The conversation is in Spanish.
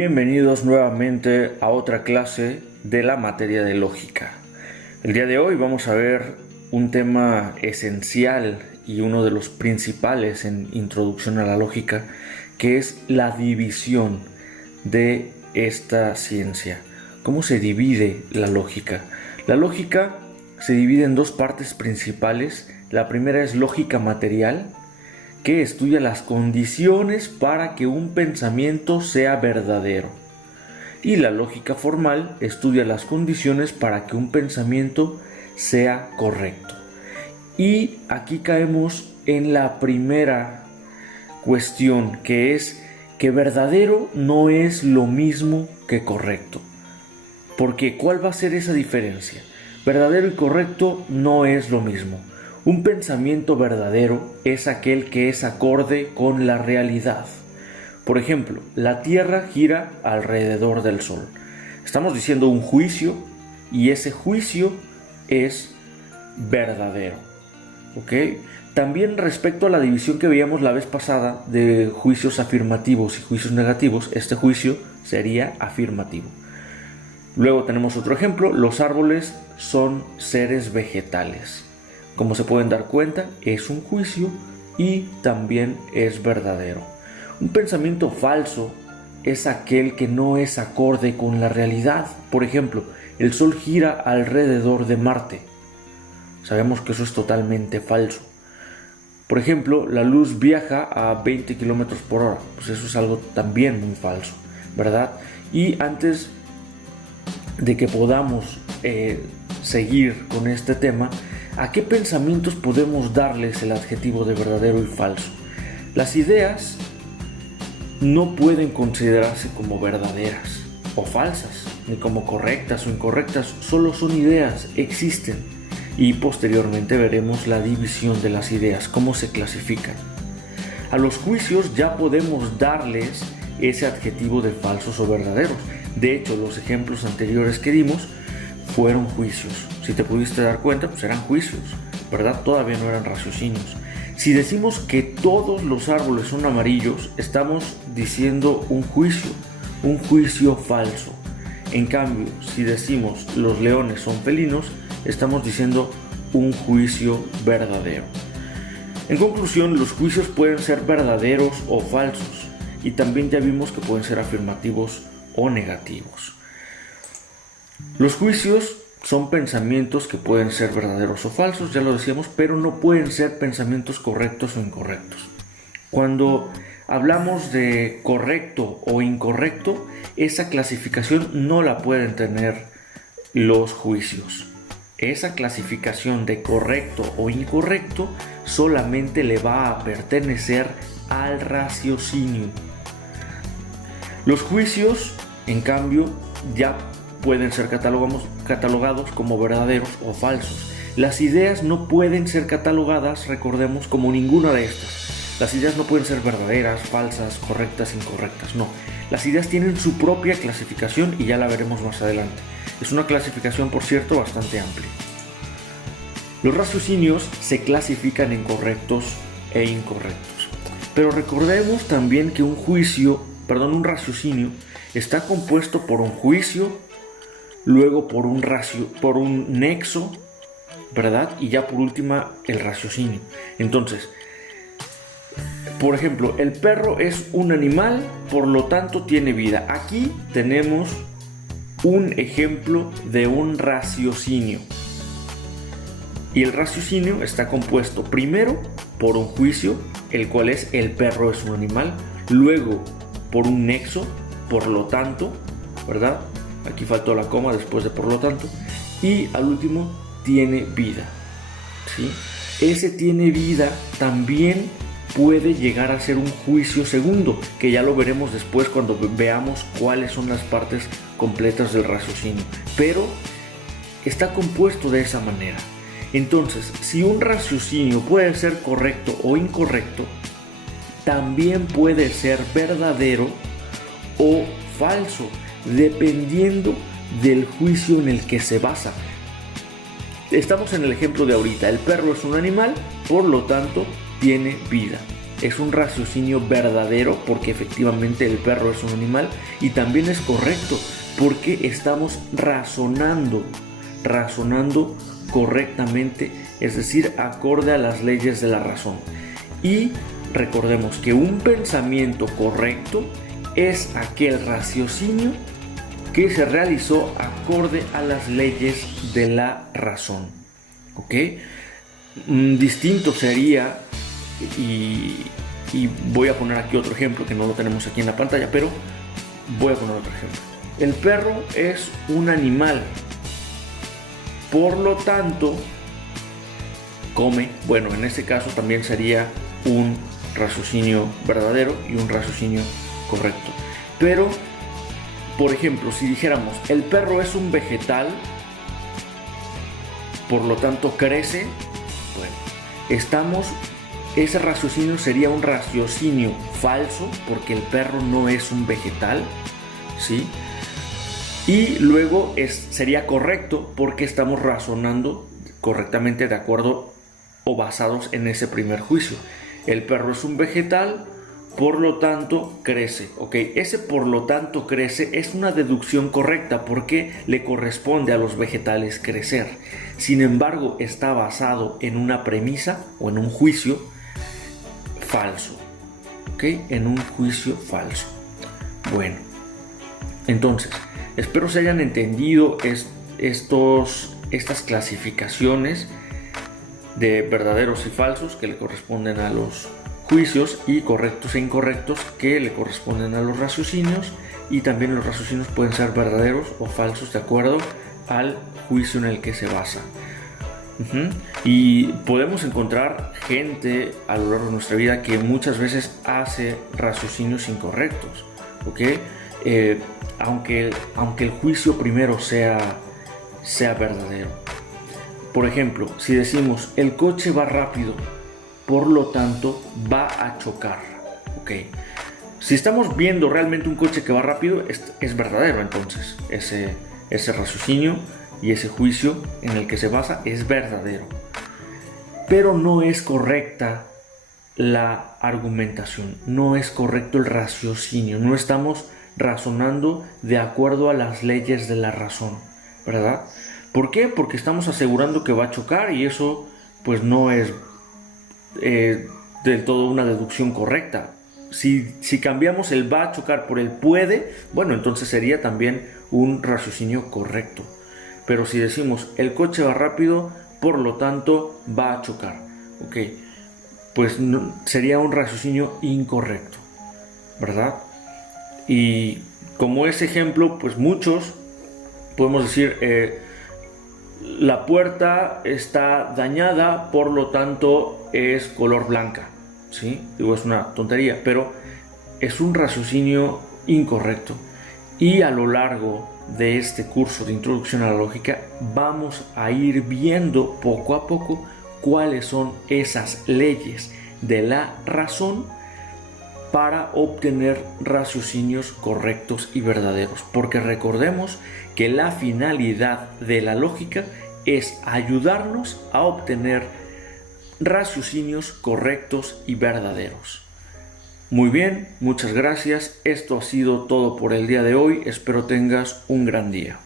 Bienvenidos nuevamente a otra clase de la materia de lógica. El día de hoy vamos a ver un tema esencial y uno de los principales en introducción a la lógica, que es la división de esta ciencia. ¿Cómo se divide la lógica? La lógica se divide en dos partes principales. La primera es lógica material, que estudia las condiciones para que un pensamiento sea verdadero. Y la lógica formal estudia las condiciones para que un pensamiento sea correcto. Y aquí caemos en la primera cuestión, que es que verdadero no es lo mismo que correcto. Porque ¿cuál va a ser esa diferencia? Verdadero y correcto no es lo mismo. Un pensamiento verdadero es aquel que es acorde con la realidad. Por ejemplo, la Tierra gira alrededor del Sol. Estamos diciendo un juicio y ese juicio es verdadero. ¿Ok? También respecto a la división que veíamos la vez pasada de juicios afirmativos y juicios negativos, este juicio sería afirmativo. Luego tenemos otro ejemplo: los árboles son seres vegetales. Como se pueden dar cuenta, es un juicio y también es verdadero. Un pensamiento falso es aquel que no es acorde con la realidad. Por ejemplo, el Sol gira alrededor de Marte. Sabemos que eso es totalmente falso. Por ejemplo, la luz viaja a 20 km por hora. Pues eso es algo también muy falso, ¿verdad? Y antes de que podamos seguir con este tema, ¿a qué pensamientos podemos darles el adjetivo de verdadero y falso? Las ideas no pueden considerarse como verdaderas o falsas, ni como correctas o incorrectas. Solo son ideas, existen. Y posteriormente veremos la división de las ideas, cómo se clasifican. A los juicios ya podemos darles ese adjetivo de falsos o verdaderos. De hecho, los ejemplos anteriores que dimos fueron juicios. Si te pudiste dar cuenta, pues eran juicios, ¿verdad? Todavía no eran raciocinios. Si decimos que todos los árboles son amarillos, estamos diciendo un juicio falso. En cambio, si decimos los leones son felinos, estamos diciendo un juicio verdadero. En conclusión, los juicios pueden ser verdaderos o falsos, y también ya vimos que pueden ser afirmativos o negativos. Los juicios son pensamientos que pueden ser verdaderos o falsos, ya lo decíamos, pero no pueden ser pensamientos correctos o incorrectos. Cuando hablamos de correcto o incorrecto, esa clasificación no la pueden tener los juicios. Esa clasificación de correcto o incorrecto solamente le va a pertenecer al raciocinio. Los juicios, en cambio, ya pueden ser catalogados como verdaderos o falsos. Las ideas no pueden ser catalogadas, recordemos, como ninguna de estas. Las ideas no pueden ser verdaderas, falsas, correctas, incorrectas, no. Las ideas tienen su propia clasificación y ya la veremos más adelante. Es una clasificación, por cierto, bastante amplia. Los raciocinios se clasifican en correctos e incorrectos. Pero recordemos también que un raciocinio está compuesto por un juicio, luego por un nexo, ¿verdad? Y ya por última el raciocinio. Entonces, por ejemplo, el perro es un animal, por lo tanto tiene vida. Aquí tenemos un ejemplo de un raciocinio. Y el raciocinio está compuesto primero por un juicio, el cual es el perro es un animal, luego por un nexo, por lo tanto, ¿verdad? Aquí faltó la coma después de por lo tanto, y al último tiene vida, ¿sí? Ese tiene vida también puede llegar a ser un juicio segundo, que ya lo veremos después cuando veamos cuáles son las partes completas del raciocinio, pero está compuesto de esa manera. Entonces, si un raciocinio puede ser correcto o incorrecto, también puede ser verdadero o falso, dependiendo del juicio en el que se basa. Estamos en el ejemplo de ahorita: el perro es un animal, por lo tanto tiene vida. es un raciocinio verdadero porque efectivamente el perro es un animal, y también es correcto porque estamos razonando correctamente, es decir, acorde a las leyes de la razón. Y recordemos que un pensamiento correcto es aquel raciocinio que se realizó acorde a las leyes de la razón. ¿Ok? Distinto sería, y voy a poner aquí otro ejemplo que no lo tenemos aquí en la pantalla, pero voy a poner otro ejemplo. El perro es un animal, por lo tanto come. Bueno, en este caso también sería un raciocinio verdadero y un raciocinio correcto. Pero, por ejemplo, si dijéramos el perro es un vegetal, por lo tanto crece, bueno, ese raciocinio sería un raciocinio falso porque el perro no es un vegetal, ¿sí? Y luego sería correcto porque estamos razonando correctamente de acuerdo o basados en ese primer juicio. El perro es un vegetal, por lo tanto crece. ¿Ok? Ese por lo tanto crece es una deducción correcta porque le corresponde a los vegetales crecer. Sin embargo, está basado en una premisa o en un juicio falso. ¿Ok? En un juicio falso. Bueno, entonces, espero se hayan entendido estas clasificaciones de verdaderos y falsos que le corresponden a los juicios, y correctos e incorrectos que le corresponden a los raciocinios, y también los raciocinios pueden ser verdaderos o falsos de acuerdo al juicio en el que se basa. Y podemos encontrar gente a lo largo de nuestra vida que muchas veces hace raciocinios incorrectos, ¿ok? Aunque el juicio primero sea verdadero. Por ejemplo, si decimos el coche va rápido, por lo tanto va a chocar, ¿ok? Si estamos viendo realmente un coche que va rápido, es verdadero. Entonces ese raciocinio y ese juicio en el que se basa es verdadero, pero no es correcta la argumentación, no es correcto el raciocinio, no estamos razonando de acuerdo a las leyes de la razón, ¿verdad? ¿Por qué? Porque estamos asegurando que va a chocar, y eso pues no es del todo una deducción correcta. Si cambiamos el va a chocar por el puede, bueno, entonces sería también un raciocinio correcto. Pero si decimos el coche va rápido, por lo tanto va a chocar, ¿ok? Pues no, sería un raciocinio incorrecto, ¿verdad? Y como ese ejemplo, pues muchos podemos decir la puerta está dañada, por lo tanto es color blanca, ¿sí? Digo, es una tontería, pero es un raciocinio incorrecto. Y a lo largo de este curso de introducción a la lógica vamos a ir viendo poco a poco cuáles son esas leyes de la razón para obtener raciocinios correctos y verdaderos, porque recordemos que la finalidad de la lógica es ayudarnos a obtener raciocinios correctos y verdaderos. Muy bien, muchas gracias. Esto ha sido todo por el día de hoy. Espero tengas un gran día.